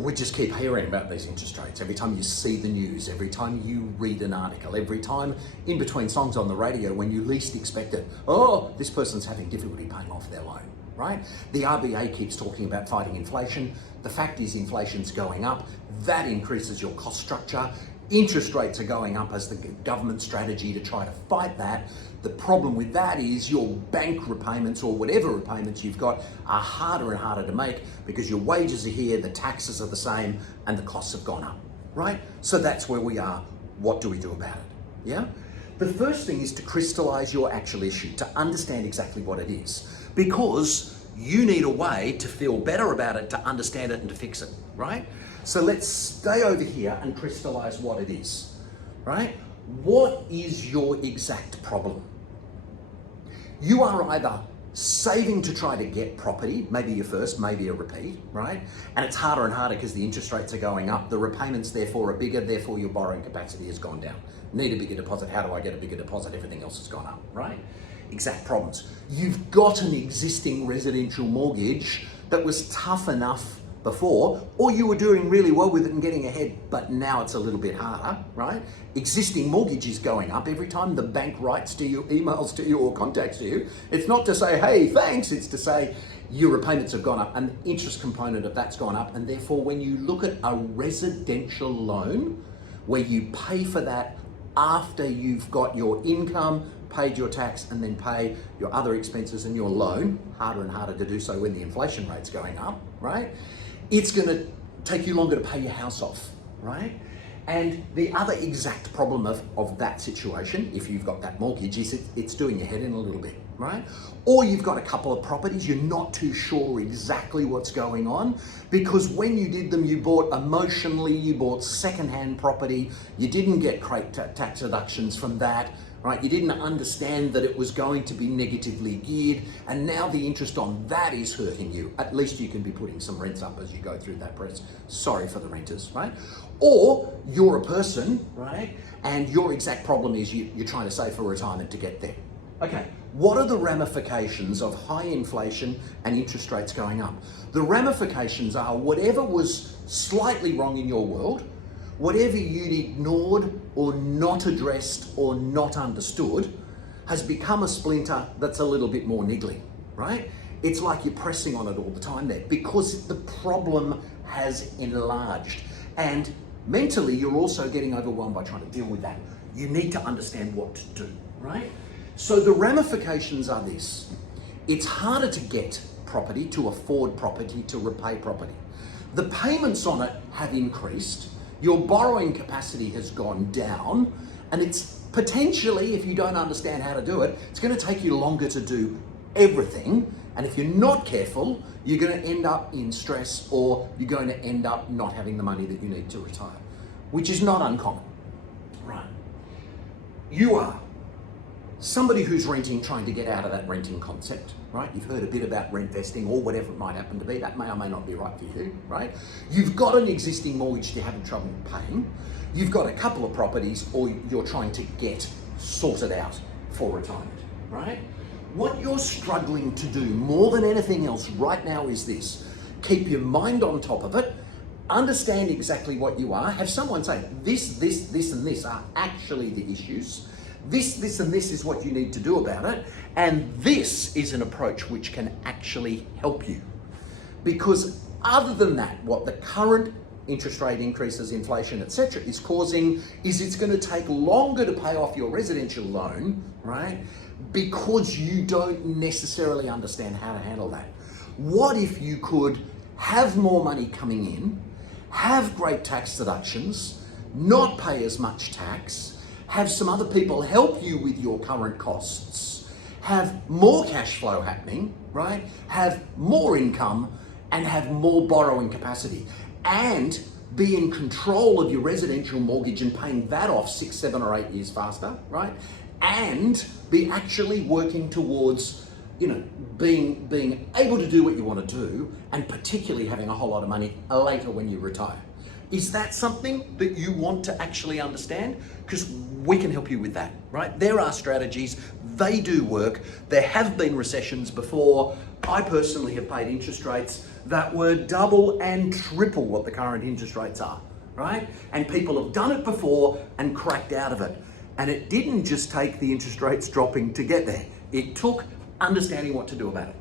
we just keep hearing about these interest rates. Every time you see the news, every time you read an article, every time in between songs on the radio when you least expect it, oh, this person's having difficulty paying off their loan, right? The RBA keeps talking about fighting inflation. The fact is inflation's going up. That increases your cost structure. Interest rates are going up as the government strategy to try to fight that. The problem with that is your bank repayments or whatever repayments you've got are harder and harder to make because your wages are here, the taxes are the same, and the costs have gone up, right? So that's where we are. What do we do about it? Yeah? The first thing is to crystallize your actual issue, to understand exactly what it is, because you need a way to feel better about it, to understand it, and to fix it, right? So let's stay over here and crystallize what it is, right? What is your exact problem? You are either saving to try to get property, maybe your first, maybe a repeat, right? And it's harder and harder because the interest rates are going up. The repayments therefore are bigger, therefore your borrowing capacity has gone down. Need a bigger deposit. How do I get a bigger deposit? Everything else has gone up, right? Exact problems. You've got an existing residential mortgage that was tough enough before, or you were doing really well with it and getting ahead, but now it's a little bit harder, right? Existing mortgage is going up. Every time the bank writes to you, emails to you, or contacts you, it's not to say, hey, thanks, it's to say your repayments have gone up and the interest component of that's gone up. And therefore, when you look at a residential loan where you pay for that after you've got your income, paid your tax, and then pay your other expenses and your loan, harder and harder to do so when the inflation rate's going up, right? It's gonna take you longer to pay your house off, right? And the other exact problem of that situation, if you've got that mortgage, is it's doing your head in a little bit, right? Or you've got a couple of properties, you're not too sure exactly what's going on because when you did them, you bought emotionally, you bought secondhand property, you didn't get tax deductions from that, right? You didn't understand that it was going to be negatively geared, and now the interest on that is hurting you. At least you can be putting some rents up as you go through that process. Sorry for the renters, right? Or you're a person, right? And your exact problem is you're trying to save for retirement to get there. Okay, what are the ramifications of high inflation and interest rates going up? The ramifications are whatever was slightly wrong in your world, whatever you'd ignored or not addressed or not understood has become a splinter that's a little bit more niggly, right? It's like you're pressing on it all the time there because the problem has enlarged. And mentally, you're also getting overwhelmed by trying to deal with that. You need to understand what to do, right? So the ramifications are this. It's harder to get property, to afford property, to repay property. The payments on it have increased. Your borrowing capacity has gone down, and it's potentially, if you don't understand how to do it, it's going to take you longer to do everything. And if you're not careful, you're going to end up in stress, or you're going to end up not having the money that you need to retire, which is not uncommon, right? You are somebody who's renting, trying to get out of that renting concept, right? You've heard a bit about rent vesting or whatever it might happen to be. That may or may not be right for you, right? You've got an existing mortgage you're having trouble paying. You've got a couple of properties, or you're trying to get sorted out for retirement, right? What you're struggling to do more than anything else right now is this. Keep your mind on top of it. Understand exactly what you are. Have someone say, this, and this are actually the issues. This, and this is what you need to do about it. And this is an approach which can actually help you. Because other than that, what the current interest rate increases, inflation, etc., is causing is it's going to take longer to pay off your residential loan, right? Because you don't necessarily understand how to handle that. What if you could have more money coming in, have great tax deductions, not pay as much tax, have some other people help you with your current costs, have more cash flow happening, right? Have more income and have more borrowing capacity, and be in control of your residential mortgage and paying that off 6, 7, or 8 years faster, right? And be actually working towards, being able to do what you want to do, and particularly having a whole lot of money later when you retire. Is that something that you want to actually understand? Because we can help you with that, right? There are strategies, they do work. There have been recessions before. I personally have paid interest rates that were double and triple what the current interest rates are, right? And people have done it before and cracked out of it. And it didn't just take the interest rates dropping to get there. It took understanding what to do about it.